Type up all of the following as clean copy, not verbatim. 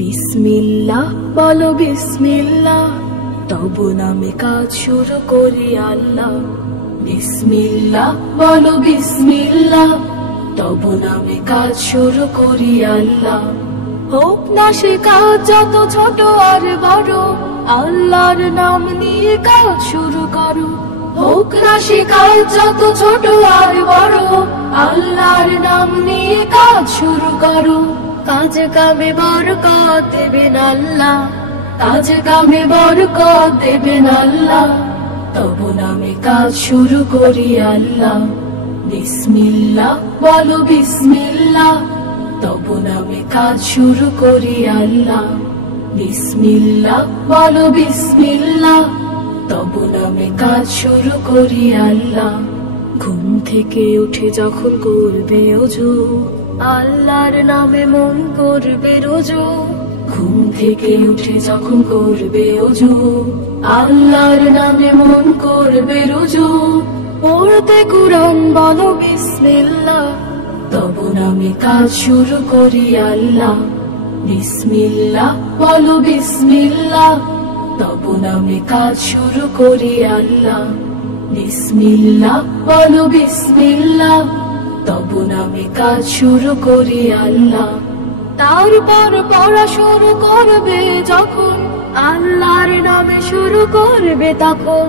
বিসমিল্লাহ বলো বিসমিল্লাহ, তবু নামে কাজ শুরু করি আল্লাহ। বিসমিল্লাহ বলো বিসমিল্লাহ, তবু নামে কাজ শুরু করি আল্লাহ। হোক না সে কাজ যত ছোট আর বড়, আল্লাহর নাম নিয়ে কাজ শুরু করো। হোক না সে কাজ যত ছোট আর বড়, আল্লাহর নাম নিয়ে কাজ শুরু করো। কাজ কামে বরকত দেবেন আল্লাহ, কাজ কামে বরকত দেবেন আল্লাহ, তবু নামে কাজ শুরু করি আল্লাহ। বিসমিল্লাহ বলো বিসমিল্লাহ, তবু নামে কাজ শুরু করি আল্লাহ। বিসমিল্লাহ বলো বিসমিল্লাহ, তবু নামে কাজ শুরু করি আল্লাহ। ঘুম থেকে উঠে যখন করবে ওযু, আল্লাহর নামে মন করবে রোজু। ঘুম থেকে উঠে যখন করবে ওযু, আল্লাহর নামে মন করবে রোজু। পড়তে কুরআন বলো বিসমিল্লাহ, তবু নামে কাজ শুরু করি আল্লাহ। বিসমিল্লাহ বলো বিসমিল্লাহ, তবু নামে কাজ শুরু করি আল্লাহ। বিসমিল্লাহ বলো বিসমিল্লাহ, তবু নামে কাজ শুরু করি আল্লাহ। তারপর পড়া শুরু করবে যখন, আল্লাহর নামে শুরু করবে তখন।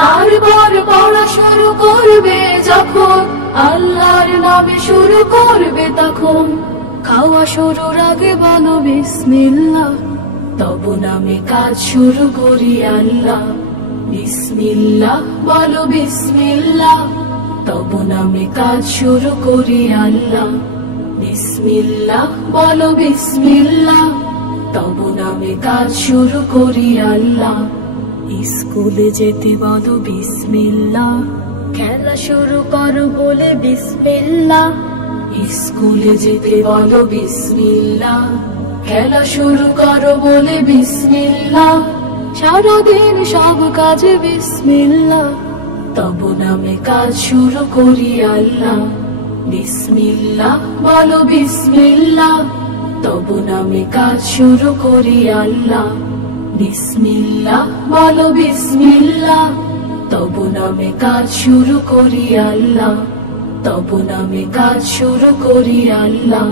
তারপর পড়া শুরু করবে যখন, আল্লাহর নামে শুরু করবে তখন। খাওয়া শুরুর আগে বলো বিসমিল্লাহ, তবু নামে কাজ শুরু করি আল্লাহ। বিসমিল্লাহ বলো বিসমিল্লাহ, তবু নামে কাজ শুরু করি আল্লাহ। বিসমিল্লাহ বলো বিসমিল্লাহ, তবু নামে কাজ শুরু করি আল্লাহ। স্কুলে যেতে বলো বিসমিল্লাহ, খেলা শুরু করো বলে বিসমিল্লাহ। স্কুলে যেতে বলো বিসমিল্লাহ, খেলা শুরু করো বলে বিসমিল্লাহ। সারাদিন সব কাজে বিসমিল্লাহ, তবু নামে কাজ শুরু করি আল্লাহ। বিসমিল্লাহ বলো বিসমিল্লাহ, তবু নামে কাজ শুরু করি আল্লাহ। বিসমিল্লাহ বলো বিসমিল্লাহ, তবু নামে কাজ শুরু করি আল্লাহ। তবু নামে কাজ শুরু করি আল্লাহ,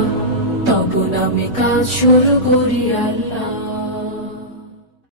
তবু নামে কাজ শুরু করি আল্লাহ।